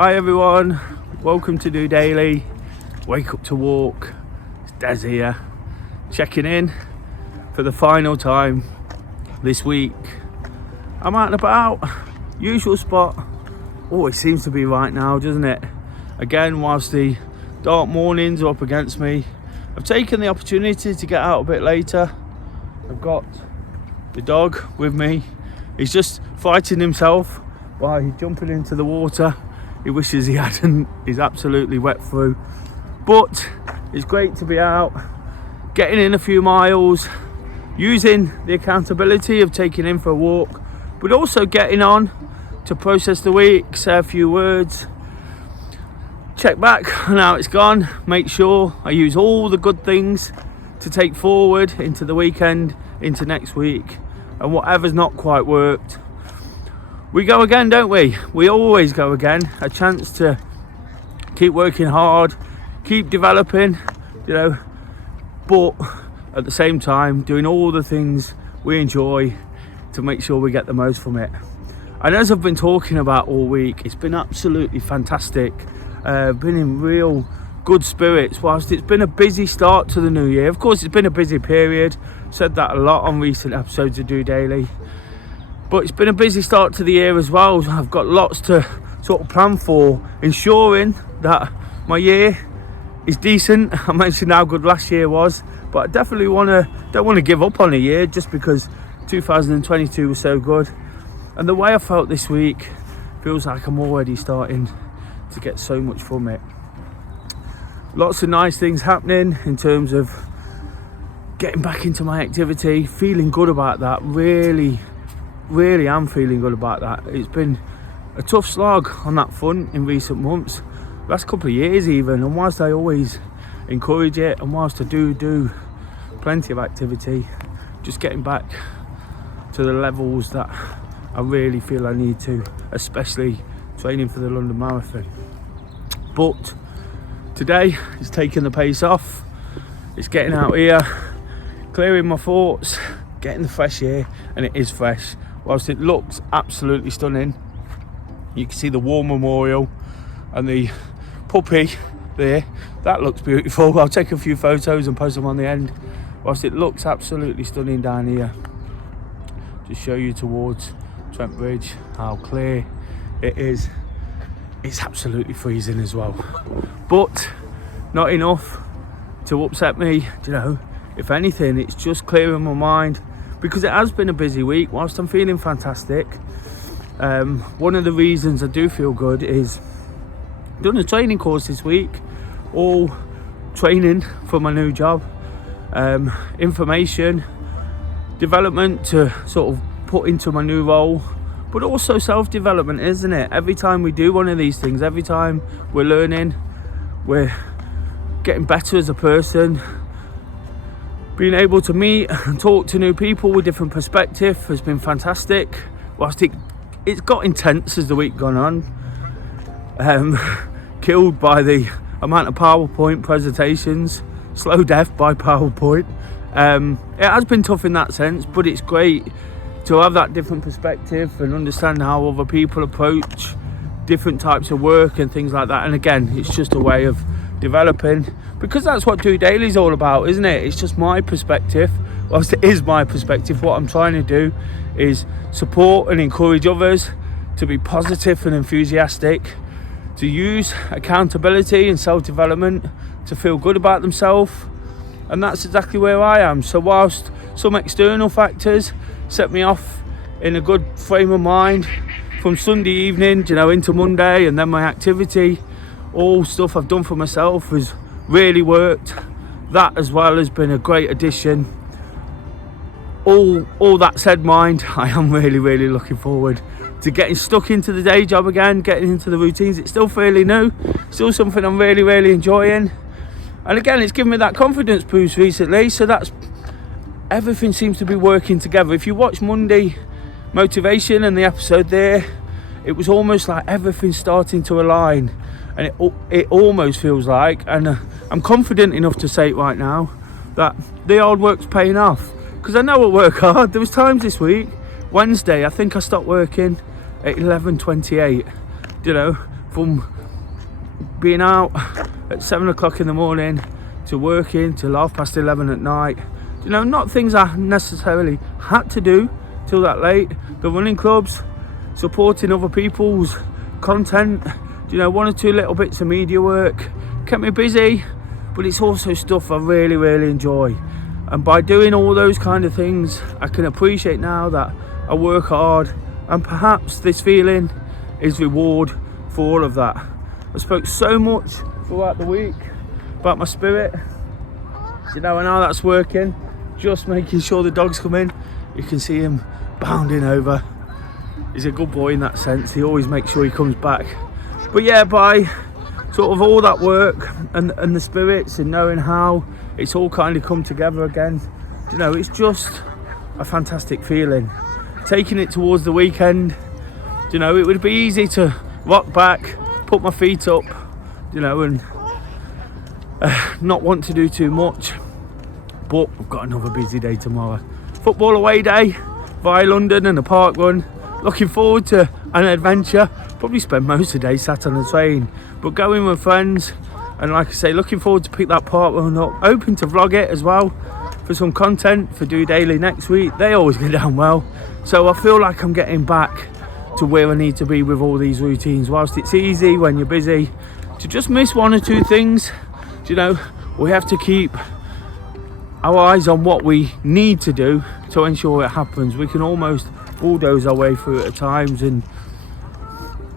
Hi everyone, welcome to DOdaily. Wake up to walk. It's Des here, checking in for the final time this week. I'm out and about, usual spot. Always seems to be right now, doesn't it? Again, whilst the dark mornings are up against me, I've taken the opportunity to get out a bit later. I've got the dog with me. He's just fighting himself while he's jumping into the water. He wishes he hadn't. He's absolutely wet through. But it's great to be out, getting in a few miles, using the accountability of taking in for a walk, but also getting on to process the week, say a few words, check back on how it's gone, make sure I use all the good things to take forward into the weekend, into next week, and whatever's not quite worked, we go again, don't we? We always go again. A chance to keep working hard, keep developing, but at the same time doing all the things we enjoy to make sure we get the most from it. And as I've been talking about all week, it's been absolutely fantastic. Been in real good spirits whilst it's been a busy start to the new year. Of course, it's been a busy period. Said that a lot on recent episodes of DOdaily. But it's been a busy start to the year as well. I've got lots to sort of plan for, ensuring that my year is decent. I mentioned how good last year was, but I definitely don't want to give up on a year just because 2022 was so good. And the way I felt this week feels like I'm already starting to get so much from it. Lots of nice things happening in terms of getting back into my activity, feeling good about that. Really am feeling good about that. It's been a tough slog on that front in recent months, last couple of years even, and whilst I always encourage it and whilst I do plenty of activity, just getting back to the levels that I really feel I need to, especially training for the London Marathon. But today it's taking the pace off, it's getting out here, clearing my thoughts, getting the fresh air, and it is fresh. Whilst it looks absolutely stunning, you can see the war memorial and the puppy there. That looks beautiful. I'll take a few photos and post them on the end. Whilst it looks absolutely stunning down here, just show you towards Trent Bridge how clear it is. It's absolutely freezing as well, but not enough to upset me. If anything, it's just clearing my mind, because it has been a busy week. Whilst I'm feeling fantastic, one of the reasons I do feel good is I've done a training course this week, all training for my new job, information, development to sort of put into my new role, but also self-development, isn't it? Every time we do one of these things, every time we're learning, we're getting better as a person. Being able to meet and talk to new people with different perspective has been fantastic. Whilst it's got intense as the week gone on. Killed by the amount of PowerPoint presentations, slow death by PowerPoint. It has been tough in that sense, but it's great to have that different perspective and understand how other people approach different types of work and things like that. And again, it's just a way of developing, because that's what DOdaily is all about, isn't it? It's just my perspective. Whilst it is my perspective, what I'm trying to do is support and encourage others to be positive and enthusiastic, to use accountability and self-development to feel good about themselves. And that's exactly where I am. So whilst some external factors set me off in a good frame of mind from Sunday evening, into Monday, and then my activity, all stuff I've done for myself has really worked. That as well has been a great addition. All that said, mind, I am really looking forward to getting stuck into the day job again, getting into the routines. It's still fairly new, still something I'm really enjoying. And again, it's given me that confidence boost recently, so that's everything seems to be working together. If you watch Monday Motivation and the episode there, it was almost like everything's starting to align, and it almost feels like, and I'm confident enough to say it right now, that the hard work's paying off, because I know I work hard. There was times this week, Wednesday, I think I stopped working at 11:28, from being out at 7 o'clock in the morning to working till 11:30 at night. Not things I necessarily had to do till that late. The running clubs, supporting other people's content, 1 or 2 little bits of media work kept me busy, but it's also stuff I really, really enjoy. And by doing all those kind of things, I can appreciate now that I work hard, and perhaps this feeling is reward for all of that. I spoke so much throughout the week about my spirit, and how that's working. Just making sure the dogs come in. You can see him bounding over. He's a good boy in that sense. He always makes sure he comes back. But yeah, by sort of all that work and the spirits and knowing how it's all kind of come together again, it's just a fantastic feeling. Taking it towards the weekend, it would be easy to rock back, put my feet up, and not want to do too much. But I've got another busy day tomorrow. Football away day via London and a park run. Looking forward to an adventure. Probably spend most of the day sat on the train, but going with friends. And like I say, looking forward to pick that park run up. Hoping to vlog it as well for some content for DOdaily next week. They always go down well. So I feel like I'm getting back to where I need to be with all these routines. Whilst it's easy when you're busy to just miss 1 or 2 things, we have to keep our eyes on what we need to do to ensure it happens. We can almost bulldoze our way through it at times and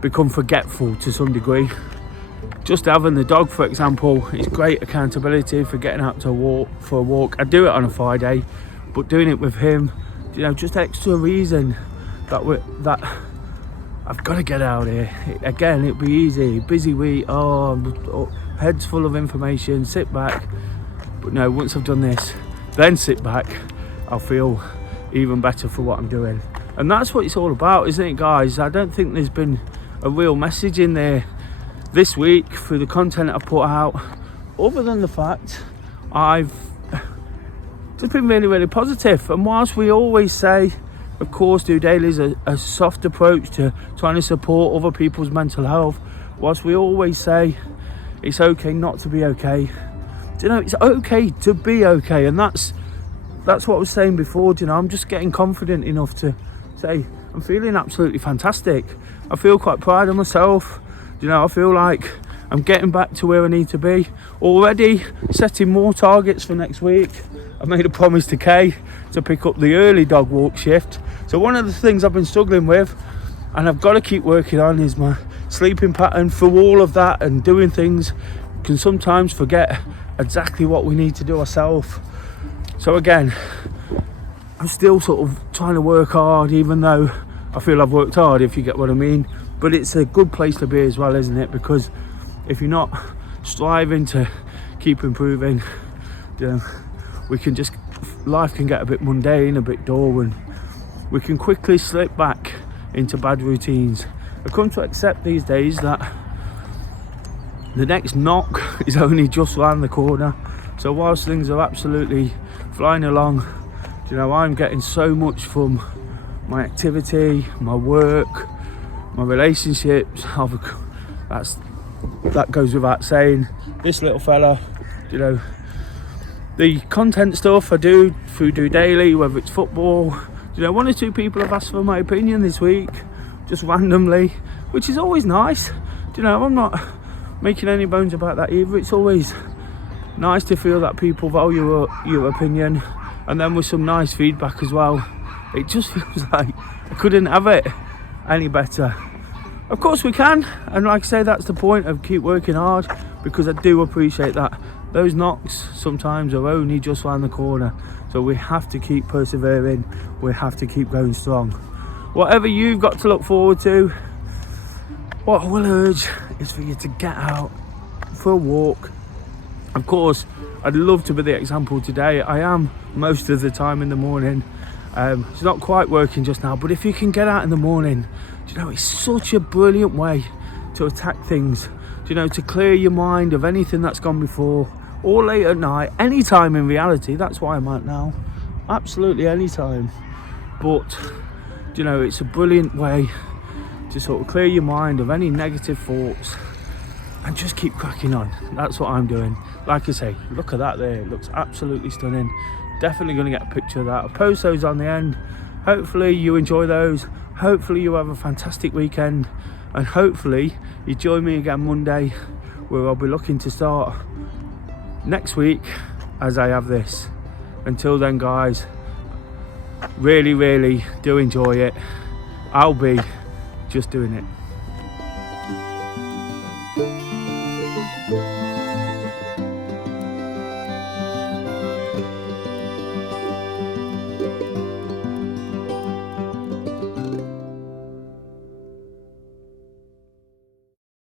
become forgetful to some degree. Just having the dog, for example, is great accountability for getting out to a walk. I do it on a Friday, but doing it with him, just extra reason that I've got to get out here. Again, it'd be easy, busy week, head's full of information, sit back. But no, once I've done this, then sit back, I'll feel even better for what I'm doing. And that's what it's all about, isn't it, guys? I don't think there's been a real message in there this week through the content I've put out, other than the fact I've just been really, really positive. And whilst we always say, of course, DOdaily is a soft approach to trying to support other people's mental health, whilst we always say it's okay not to be okay, it's okay to be okay. And that's what I was saying before. I'm just getting confident enough to say I'm feeling absolutely fantastic. I feel quite proud of myself. I feel like I'm getting back to where I need to be. Already setting more targets for next week. I made a promise to Kay to pick up the early dog walk shift. So one of the things I've been struggling with, and I've got to keep working on, is my sleeping pattern. Through all of that and doing things, can sometimes forget exactly what we need to do ourselves. So again, I'm still sort of trying to work hard, even though I feel I've worked hard, if you get what I mean. But it's a good place to be as well, isn't it? Because if you're not striving to keep improving, we can just, life can get a bit mundane, a bit dull, and we can quickly slip back into bad routines. I've come to accept these days that the next knock is only just around the corner. So whilst things are absolutely flying along, I'm getting so much from my activity, my work, my relationships. That goes without saying. This little fella, the content stuff I do through DOdaily, whether it's football, 1 or 2 people have asked for my opinion this week, just randomly, which is always nice. I'm not making any bones about that either. It's always nice to feel that people value your opinion, and then with some nice feedback as well. It just feels like I couldn't have it any better. Of course we can, and like I say, that's the point of keep working hard, because I do appreciate that those knocks sometimes are only just around the corner. So we have to keep persevering, we have to keep going strong. Whatever you've got to look forward to, what I will urge is for you to get out for a walk. Of course, I'd love to be the example today. I am most of the time in the morning. It's not quite working just now, but if you can get out in the morning, it's such a brilliant way to attack things, to clear your mind of anything that's gone before, or late at night, any time in reality. That's why I'm out now, absolutely any time. But it's a brilliant way to sort of clear your mind of any negative thoughts and just keep cracking on. That's what I'm doing. Like I say, look at that there, it looks absolutely stunning. Definitely going to get a picture of that. I'll post those on the end. Hopefully you enjoy those. Hopefully you have a fantastic weekend, and hopefully you join me again Monday, where I'll be looking to start next week as I have this. Until then, guys, really do enjoy it. I'll be just doing it.